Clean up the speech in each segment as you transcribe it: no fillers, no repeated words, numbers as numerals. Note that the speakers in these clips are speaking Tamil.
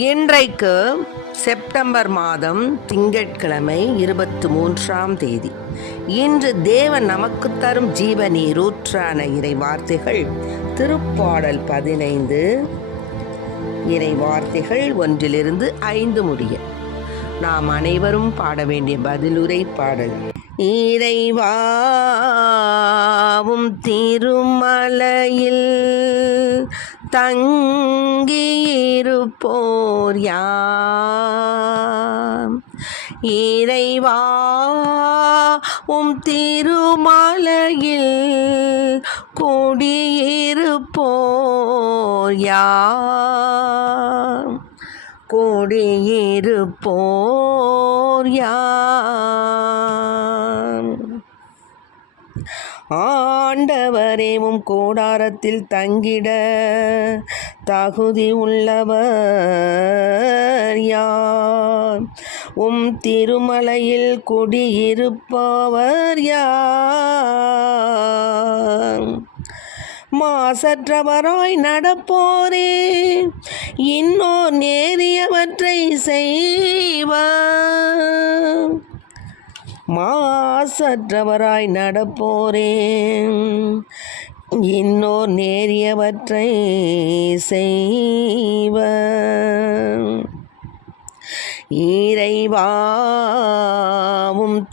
இன்றைக்கு செப்டம்பர் மாதம் திங்கட்கிழமை 23ஆம் தேதி. இன்று தேவன் நமக்கு தரும் ஜீவ நீரூற்றான இறை வார்த்தைகள் திருப்பாடல் 15 இறை வார்த்தைகள் 1-5 முடிய. நாம் அனைவரும் பாட வேண்டிய பதிலுரை பாடல். இறைவாவும் திருமலையில் தங்கியிருப்போர் யாம், இறைவாவும் திருமலையில் குடியிருப்போர் யாம், குடியிருப்போர் யாம். ஆண்டவரேவும் கூடாரத்தில் தங்கிட தகுதி உள்ளவர் யார், திருமலையில் குடியிருப்பவர் யார். மாசற்றவராய் நடப்போரே இன்னோர் நேரியவற்றை செய்வர், மாசற்றவராய் நடப்போரே இன்னோர் நேரியவற்றை செய்வர். இறைவாவும்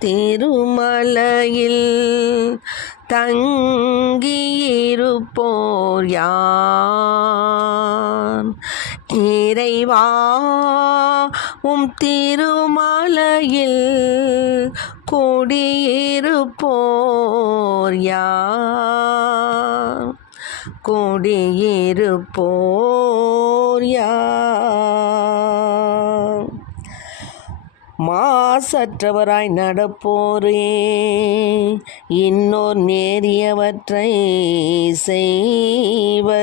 திருமலையில் தங்கியிருப்போர் யார், இறைவாவும் திருமலையில் குடியிருப்போர் யார், குடியிருப்போர் யார். மாசற்றவராய் நடப்போரே இன்னோர் நேரியவற்றை செய்வர்,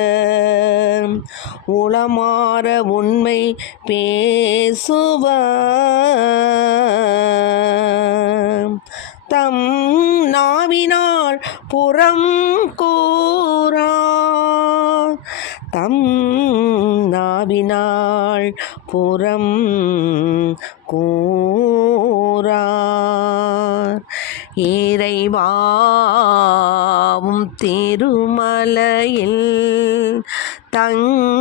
உளமாற உண்மை பேசுவர், தம் நாவினால் புறம் கூறார், தம் நாவினால் புறம் கூறார். இறைவாவும் திருமலையில் தங்கியிருப்போர்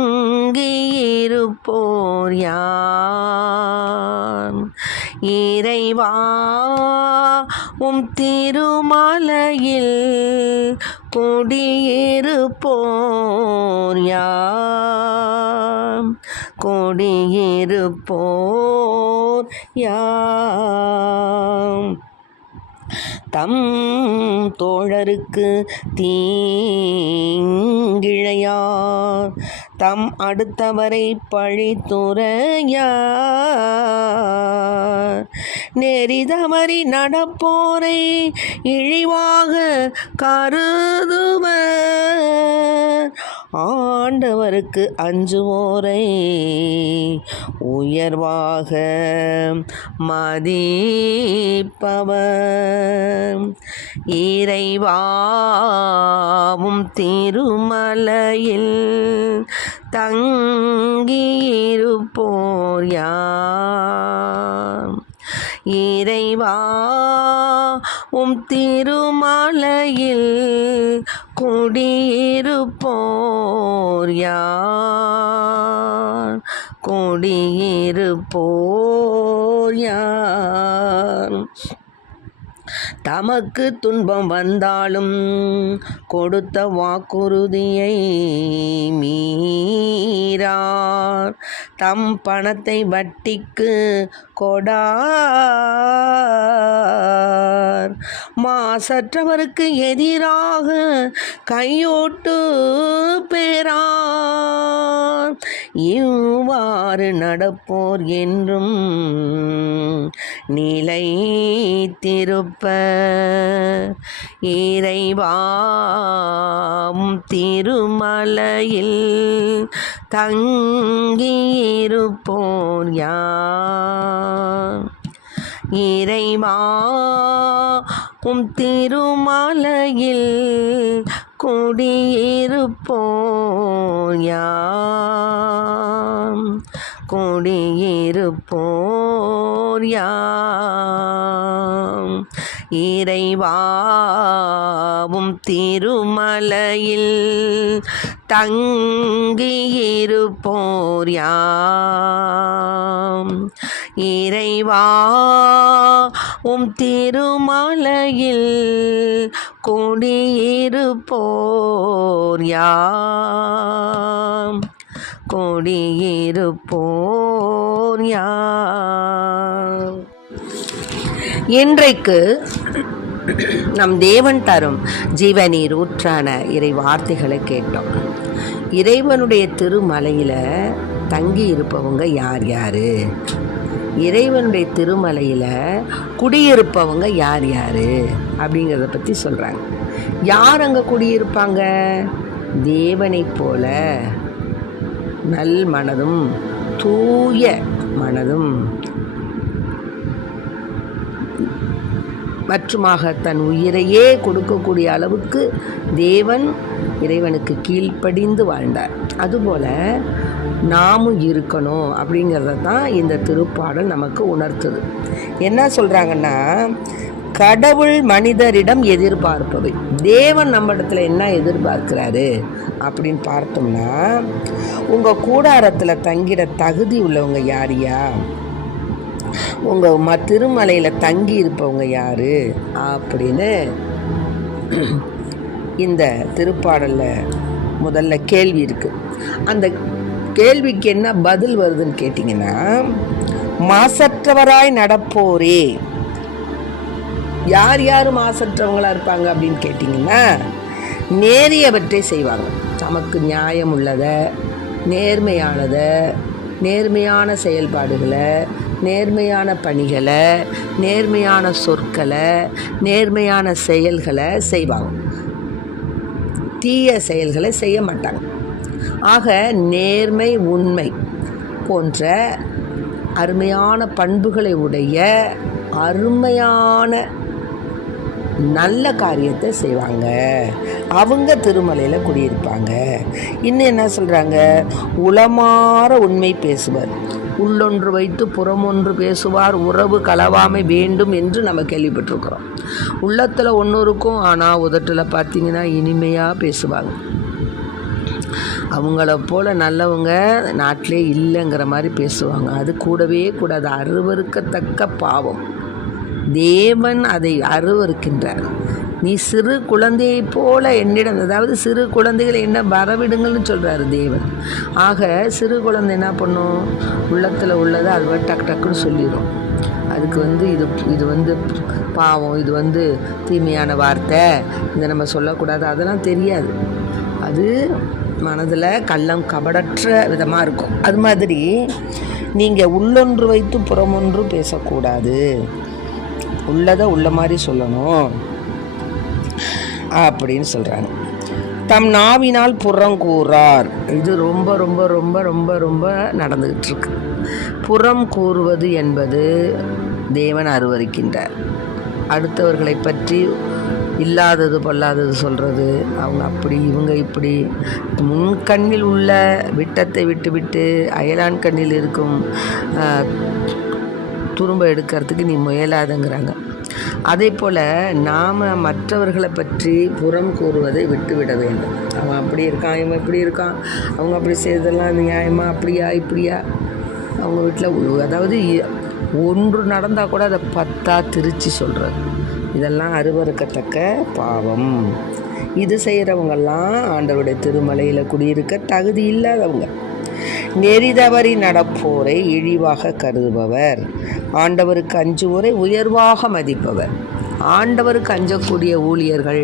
யார், இறைவாவும் திருமலையில் குடியிருப்போர் யார், குடியிருப்போர் யார். தம் தோழருக்கு தீங்கிழையார், தம் அடுத்தவரை பழித்துரையார், நெறிதவறி நடப்போரை இழிவாக கருதுவர், ஆண்டவருக்கு அஞ்சுவோரை உயர்வாக மதிப்பவர். இறைவாவும் திருமலையில் தங்கியிருப்போர் யார், இறைவாவும் திருமலையில் குடியிருப்போர் யார், குடியிருப்போர் யார். தமக்கு துன்பம் வந்தாலும் கொடுத்த வாக்குறுதியை மீறார், தம் பணத்தை வட்டிக்கு கொடார், மாசற்றவருக்கு எதிராக கையோட்டு பெறார். இவ்வாறு நடப்போர் என்றும் நிலைத்திருப்பர், இறைவாவும் திருமலையில் தங்கியிருப்போர் யார், இறைவாவும் திருமலையில் குடியிருப்போர் யாம் குடியிருப்போர் யாம். இறைவாவும் திருமலையில் தங்கியிருப்போர் யாம். இறைவாவும் திருமலையில் குடியிருப்போர் யாம். குடியிருப்போர் யாம். இன்றைக்கு நம் தேவன் தரும் ஜீவநீர் ஊற்றான இறை வார்த்தைகளை கேட்டோம். இறைவனுடைய திருமலையில் தங்கி இருப்பவங்க யார் யார்? இறைவனுடைய திருமலையில் குடியிருப்பவங்க யார் யார் அப்படிங்கிறத பற்றி சொல்கிறாங்க. யார் அங்கே குடியிருப்பாங்க? தேவனைப் போல நல் மனதும் தூய மனதும் மற்றுமாக தன் உயிரையே கொடுக்கக்கூடிய அளவுக்கு தேவன் இறைவனுக்கு கீழ்ப்படிந்து வாழ்ந்தார். அதுபோல் நாமும் இருக்கணும் அப்படிங்கிறத தான் இந்த திருப்பாடல் நமக்கு உணர்த்துது. என்ன சொல்கிறாங்கன்னா, கடவுள் மனிதரிடம் எதிர்பார்ப்பவை. தேவன் நம்ம இடத்துல என்ன எதிர்பார்க்கிறாரு அப்படின்னு பார்த்தோம்னா, உங்கள் கூடாரத்தில் தங்கிட தகுதி உள்ளவங்க யாரியா? உங்கள் திருமலையில் தங்கி இருப்பவங்க யார் அப்படின்னு இந்த திருப்பாடலில் முதல்ல கேள்வி இருக்குது. அந்த கேள்விக்கு என்ன பதில் வருதுன்னு கேட்டிங்கன்னா, மாசற்றவராய் நடப்போரே. யார் யார் மாசற்றவங்களாக இருப்பாங்க அப்படின்னு கேட்டிங்கன்னா, நேரியவற்றை செய்வாங்க. நமக்கு நியாயம் உள்ளதை, நேர்மையானதை, நேர்மையான செயல்பாடுகளை, நேர்மையான பணிகளை, நேர்மையான சொற்களை, நேர்மையான செயல்களை செய்வாங்க. தீய செயல்களை செய்ய மாட்டாங்க. ஆக நேர்மை, உண்மை போன்ற அருமையான பண்புகளை உடைய அருமையான நல்ல காரியத்தை செய்வாங்க. அவங்க திருமலையில் குடியிருப்பாங்க. இன்னும் என்ன சொல்கிறாங்க? உளமாற உண்மை பேசுவார், உள்ளொன்று வைத்து புறமொன்று பேசுவார், உறவு களவாமை வேண்டும் என்று நம்ம கேள்விப்பட்டிருக்கிறோம். உள்ளத்தில் ஒன்று இருக்கும், ஆனால் உதட்டில் பார்த்திங்கன்னா இனிமையாக பேசுவாங்க. அவங்கள போல் நல்லவங்க நாட்டிலே இல்லைங்கிற மாதிரி பேசுவாங்க. அது கூடவே கூடாது, அருவருக்கத்தக்க பாவம். தேவன் அதை அருவருக்கின்றார். நீ சிறு குழந்தையை போல என்னிடம், அதாவது சிறு குழந்தைகளை என்ன வரவிடுங்கள்னு சொல்கிறாரு தேவன். ஆக சிறு குழந்தை என்ன பண்ணும்? உள்ளத்தில் உள்ளதை அது டக்கு டக்குன்னு சொல்லிடும். அதுக்கு இது பாவம், இது தீமையான வார்த்தை, இதை நம்ம சொல்லக்கூடாது, அதெல்லாம் தெரியாது. அது மனதில் கள்ளம் கபடற்ற விதமாக இருக்கும். அது மாதிரி நீங்கள் உள்ளொன்று வைத்து புறமொன்று பேசக்கூடாது, உள்ளதை உள்ள மாதிரி சொல்லணும் அப்படின்னு சொல்கிறாங்க. தம் நாவினால் புறங்கூறார். இது ரொம்ப ரொம்ப ரொம்ப ரொம்ப ரொம்ப நடந்துக்கிட்டு இருக்கு. புறம் கூறுவது என்பது தேவன் அருவருக்கின்றார். அடுத்தவர்களை பற்றி இல்லாதது பொல்லாதது சொல்கிறது, அவங்க அப்படி இவங்க இப்படி. முன்கண்ணில் உள்ள விட்டத்தை விட்டுவிட்டு அயலான் கண்ணில் இருக்கும் துரும்ப எடுக்கிறதுக்கு நீ முயலாதுங்கிறாங்க. அதே போல் நாம் மற்றவர்களை பற்றி புறம் கூறுவதை விட்டுவிட வேண்டும். அவன் அப்படி இருக்கான், இவன் இப்படி இருக்கான், அவங்க அப்படி செய்ததெல்லாம் நியாயமா, அப்படியா இப்படியா. அவங்க வீட்டில் அதாவது ஒன்று நடந்தால் கூட அதை 10 திருச்சி சொல்கிறது. இதெல்லாம் அருவருக்கத்தக்க பாவம். இது செய்கிறவங்கெல்லாம் ஆண்டவருடைய திருமலையில் குடியிருக்க தகுதி இல்லாதவங்க. நெறிதவறி நடப்போரை இழிவாக கருதுபவர், ஆண்டவருக்கு அஞ்சுவோரை உயர்வாக மதிப்பவர். ஆண்டவருக்கு அஞ்சக்கூடிய ஊழியர்கள்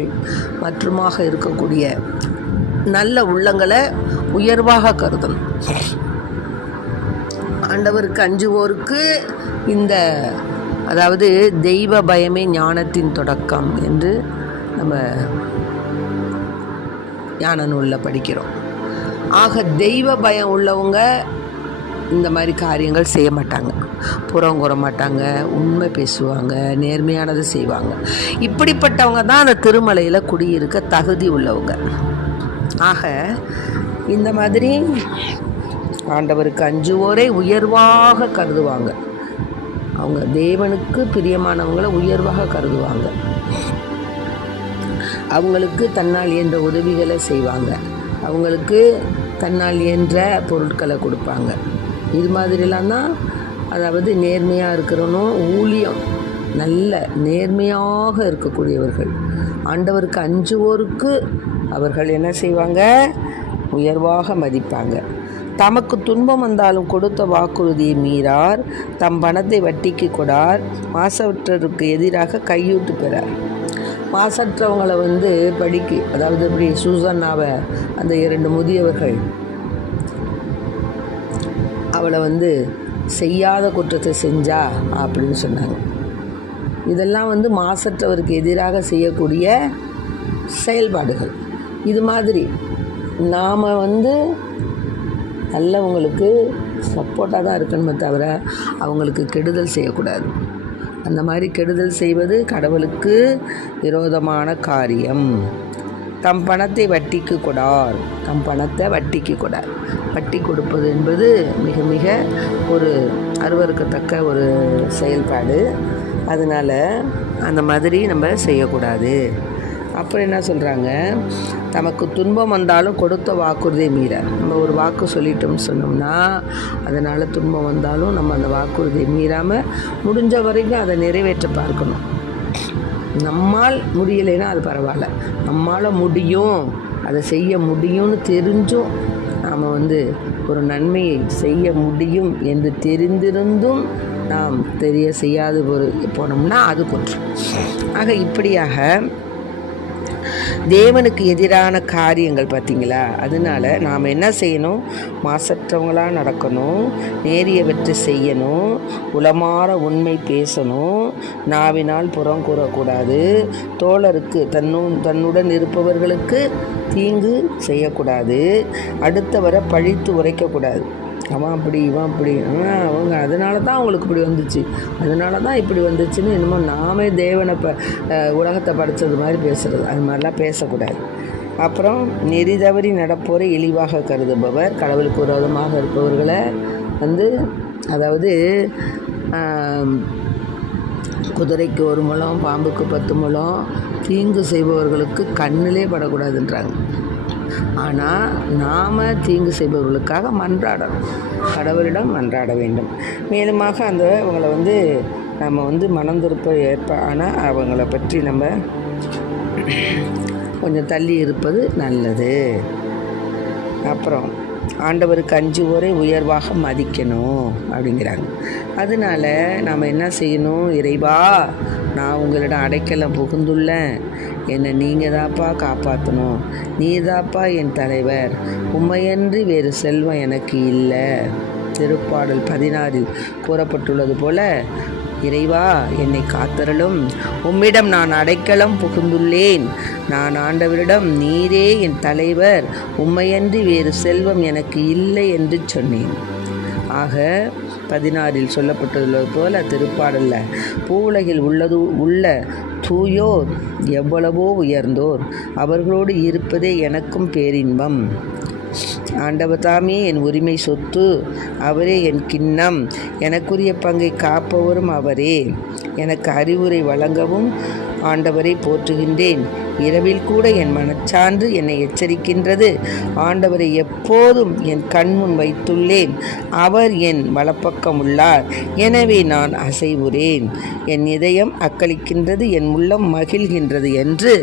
மற்றுமாக இருக்கக்கூடிய நல்ல உள்ளங்களை உயர்வாக கருதணும். ஆண்டவருக்கு அஞ்சுவோருக்கு இந்த அதாவது தெய்வ பயமே ஞானத்தின் தொடக்கம் என்று நம்ம ஞான நூலில் படிக்கிறோம். ஆக தெய்வ பயம் உள்ளவங்க இந்த மாதிரி காரியங்கள் செய்ய மாட்டாங்க, புறம் கூற மாட்டாங்க, உண்மை பேசுவாங்க, நேர்மையானது செய்வாங்க. இப்படிப்பட்டவங்க தான் அந்த திருமலையில் குடியிருக்க தகுதி உள்ளவங்க. ஆக இந்த மாதிரி ஆண்டவருக்கு அஞ்சுவோரை உயர்வாக கருதுவாங்க. அவங்க தேவனுக்கு பிரியமானவங்களை உயர்வாக கருதுவாங்க. அவங்களுக்கு தன்னால் இயன்ற உதவிகளை செய்வாங்க. அவங்களுக்கு தன்னால் இயன்ற பொருட்களை கொடுப்பாங்க. இது மாதிரிலாம் தான், அதாவது நேர்மையாக இருக்கிறவனும் ஊழியம் நல்ல நேர்மையாக இருக்கக்கூடியவர்கள் ஆண்டவருக்கு அஞ்சுவோருக்கு அவர்கள் என்ன செய்வாங்க? உயர்வாக மதிப்பாங்க. தமக்கு துன்பம் வந்தாலும் கொடுத்த வாக்குறுதியை மீறார், தம் பணத்தை வட்டிக்கு கொடார், மாசற்றவருக்கு எதிராக கையூட்டு பெறார். மாசற்றவங்களை படிக்கு, அதாவது இப்படி சூசன்னாவை அந்த 2 முதியவர்கள் அவளை செய்யாத குற்றத்தை செஞ்சா அப்படின்னு சொன்னாங்க. இதெல்லாம் மாசற்றவருக்கு எதிராக செய்யக்கூடிய செயல்பாடுகள். இது மாதிரி நாம் நல்லவங்களுக்கு சப்போர்ட்டாக தான் இருக்கணுமே தவிர அவங்களுக்கு கெடுதல் செய்யக்கூடாது. அந்த மாதிரி கெடுதல் செய்வது கடவுளுக்கு விரோதமான காரியம். தம் பணத்தை வட்டிக்கு கொடார், தம் பணத்தை வட்டிக்கு கொடார். வட்டி கொடுப்பது என்பது மிக மிக ஒரு அருவருக்கத்தக்க ஒரு செயல்பாடு. அதனால் அந்த மாதிரி நம்ம செய்யக்கூடாது. அப்புறம் என்ன சொல்கிறாங்க? தமக்கு துன்பம் வந்தாலும் கொடுத்த வாக்குறுதியை மீற. நம்ம ஒரு வாக்கு சொல்லிட்டோம்னு சொன்னோம்னா அதனால் துன்பம் வந்தாலும் நம்ம அந்த வாக்குறுதியை மீறாமல் முடிஞ்ச வரைக்கும் அதை நிறைவேற்ற பார்க்கணும். நம்மால் முடியலைன்னா அது பரவாயில்ல, நம்மால் முடியும், அதை செய்ய முடியும்னு தெரிஞ்சும் நாம் ஒரு நன்மையை செய்ய முடியும் என்று தெரிந்திருந்தும் நாம் செய்யாது போனோம்னா அது குற்றம். ஆக இப்படியாக தேவனுக்கு எதிரான காரியங்கள் பார்த்தீங்களா? அதனால் நாம் என்ன செய்யணும்? மாசற்றவங்களாக நடக்கணும், நேரியவற்றை செய்யணும், உளமாற உண்மை பேசணும், நாவினால் புறம் கூறக்கூடாது, தோழருக்கு தன்னுடன் இருப்பவர்களுக்கு தீங்கு செய்யக்கூடாது, அடுத்தவரை பழித்து உரைக்கக்கூடாது. அவன் அப்படி இவன் அப்படி அவங்க அதனால தான் அவங்களுக்கு இப்படி வந்துச்சு, அதனால தான் இப்படி வந்துச்சுன்னு என்னமோ நாமே தேவனை உலகத்தை படைச்சது மாதிரி பேசுகிறது, அது மாதிரிலாம் பேசக்கூடாது. அப்புறம் நெறி தவறி நடப்போரை இழிவாக கருதுபவர், கடவுளுக்கு விரோதமாக இருப்பவர்களை அதாவது குதிரைக்கு 1 முழம் பாம்புக்கு 10 முழம் தீங்கு செய்பவர்களுக்கு கண்ணிலே படக்கூடாதுன்றாங்க. ஆனால் நாம் தீங்கு செய்பவர்களுக்காக மன்றாடணும், கடவுளிடம் மன்றாட வேண்டும். மேலுமாக அவங்கள நம்ம மனம் திருப்ப ஆனால் அவங்கள பற்றி நம்ம கொஞ்சம் தள்ளி இருப்பது நல்லது. அப்புறம் ஆண்டவருக்கு அஞ்சுவோரை உயர்வாக மதிக்கணும் அப்படிங்கிறாங்க. அதனால் நாம் என்ன செய்யணும்? இறைவா, நான் உங்களிடம் அடைக்கலம் புகுந்துள்ளேன், என்னை நீங்கள் தாப்பா காப்பாற்றணும், நீ தாப்பா என் தலைவர், உம்மையன்றி வேறு செல்வம் எனக்கு இல்லை. திருப்பாடல் 16 கூறப்பட்டுள்ளது போல, இறைவா என்னை காத்தருளும், உம்மிடம் நான் அடைக்கலம் புகுந்துள்ளேன், நான் ஆண்டவரிடம் நீரே என் தலைவர், உம்மையன்றி வேறு செல்வம் எனக்கு இல்லை என்று சொன்னேன். ஆக 16 சொல்லப்பட்டுள்ளது போல திருப்பாடலில் பூவுலகில் உள்ள தூயோர் எவ்வளவோ உயர்ந்தோர், அவர்களோடு இருப்பதே எனக்கும் பேரின்பம். ஆண்டவர் தாமே என் உரிமை சொத்து, அவரே என் கிண்ணம், எனக்குரிய பங்கை காப்பவரும் அவரே, எனக்கு அறிவுரை வழங்கவும் ஆண்டவரை போற்றுகின்றேன். இரவில் கூட என் மனச்சான்று என்னை எச்சரிக்கின்றது. ஆண்டவரை எப்போதும் என் கண்முன் வைத்துள்ளேன், அவர் என் வலப்பக்கம் உள்ளார், எனவே நான் அசைவுறேன். என் இதயம் அக்களிக்கின்றது, என் உள்ளம் மகிழ்கின்றது என்று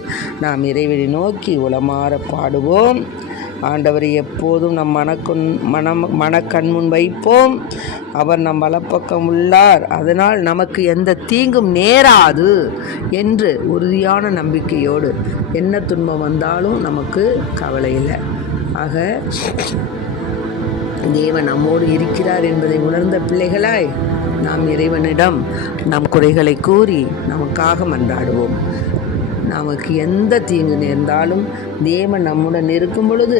நாம் இறைவனை நோக்கி உளமாற பாடுவோம். ஆண்டவரை எப்போதும் நம் மனக்கண்முன் வைப்போம். அவர் நம் வலப்பக்கம் உள்ளார், அதனால் நமக்கு எந்த தீங்கும் நேராது என்று உறுதியான நம்பிக்கையோடு என்ன துன்பம் வந்தாலும் நமக்கு கவலை இல்லை. ஆக தேவன் நம்மோடு இருக்கிறார் என்பதை உணர்ந்த பிள்ளைகளாய் நாம் இறைவனிடம் நம் குறைகளை கூறி நமக்காக மன்றாடுவோம். நமக்கு எந்த தீங்கு நேர்ந்தாலும் தேவன் நம்முடன் இருக்கும் பொழுது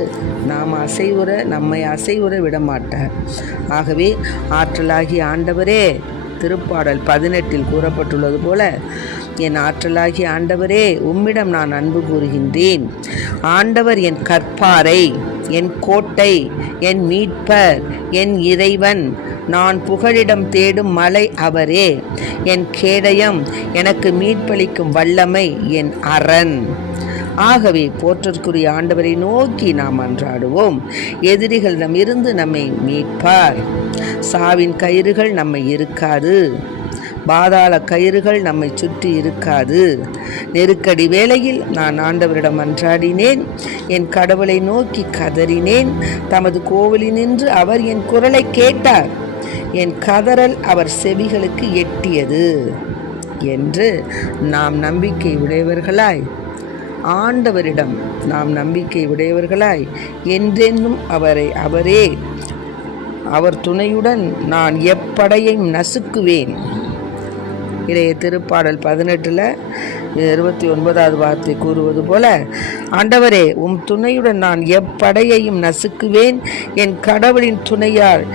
நம்மை அசைவுற விடமாட்டார். ஆகவே ஆற்றலாகிய ஆண்டவரே, திருப்பாடல் 18 கூறப்பட்டுள்ளது போல, என் ஆற்றலாகிய ஆண்டவரே, உம்மிடம் நான் அன்பு கூறுகின்றேன். ஆண்டவர் என் கற்பாரை, என் கோட்டை, என் மீட்பர், என் இறைவன், நான் புகழிடம் தேடும் மலை அவரே. என் கேடயம், எனக்கு மீட்பளிக்கும் வல்லமை, என் அரண். ஆகவே போற்றற்குரிய ஆண்டவரை நோக்கி நாம் மன்றாடுவோம். எதிரிகளிடமிருந்து நம்மை மீட்பார். சாவின் கயிறுகள் நம்மை இருக்காது. பாதாள கயிறுகள் நம்மை சுற்றி இருக்காது. நெருக்கடி வேளையில் நான் ஆண்டவரிடம் மன்றாடினேன். என் கடவுளை நோக்கி கதறினேன். தமது கோவிலினின்று அவர் என் குரலை கேட்டார். என் கதறல் அவர் செவிகளுக்கு எட்டியது என்று நாம் நம்பிக்கை உடையவர்களாய், ஆண்டவரிடம் நாம் நம்பிக்கை உடையவர்களாய் என்றென்றும் அவரே அவர் துணையுடன் நான் எப்படையையும் நசுக்குவேன். இளைய திருப்பாடல் 18 29வது வார்த்தை கூறுவது போல, ஆண்டவரே, உம் துணையுடன் நான் எப்படையையும் நசுக்குவேன். என் கடவுளின் துணையால்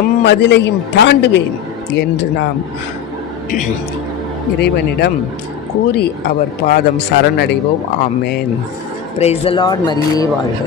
எம் மதிலையும் தாண்டுவேன் என்று நாம் இறைவனிடம் கூறி அவர் பாதம் சரணடைவோம். ஆமென். Praise the Lord. மரியே வாழ்க.